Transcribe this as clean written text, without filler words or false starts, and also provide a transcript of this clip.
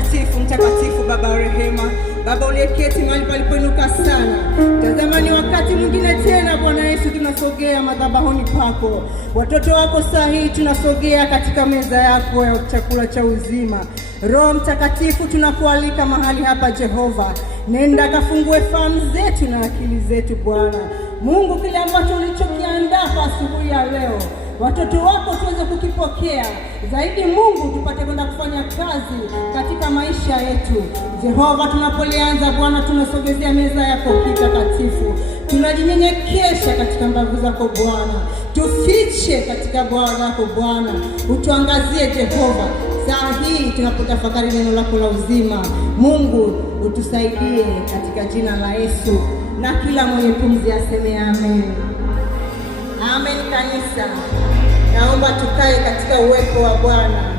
mtakatifu, mtakatifu, Baba wa rehema, Baba uliyeketi mahali palipoinuka sana. Tazama ni wakati mwingine tena Bwana Yesu tunasogea madhabahuni pako. Watoto wako saa hii tunasogea katika meza yako ya chakula cha uzima. Roho Mtakatifu tunakualika mahali hapa Jehova. Nenda kafungue fahamu zetu na akili zetu Bwana. Mungu, kile ambacho ulichokiandaa kwa asubuhi ya leo, watoto wako tuweze kukipokea. Zaidi Mungu, tupate kwenda kufanya kazi katika maisha yetu. Jehova, tunapolianza Bwana, tunasogezea meza yako takatifu. Tunajinyenyekesha katika mbavu zako Bwana. Tufiche katika bwawa lako Bwana. Utuangazie Jehova. Saa hii tunapotafakari neno lako la uzima. Mungu, utusaidie katika jina la Yesu. Na kila mwenye pumzi aseme amen. Amen kanisa. Naomba tukae katika uwepo wa Bwana.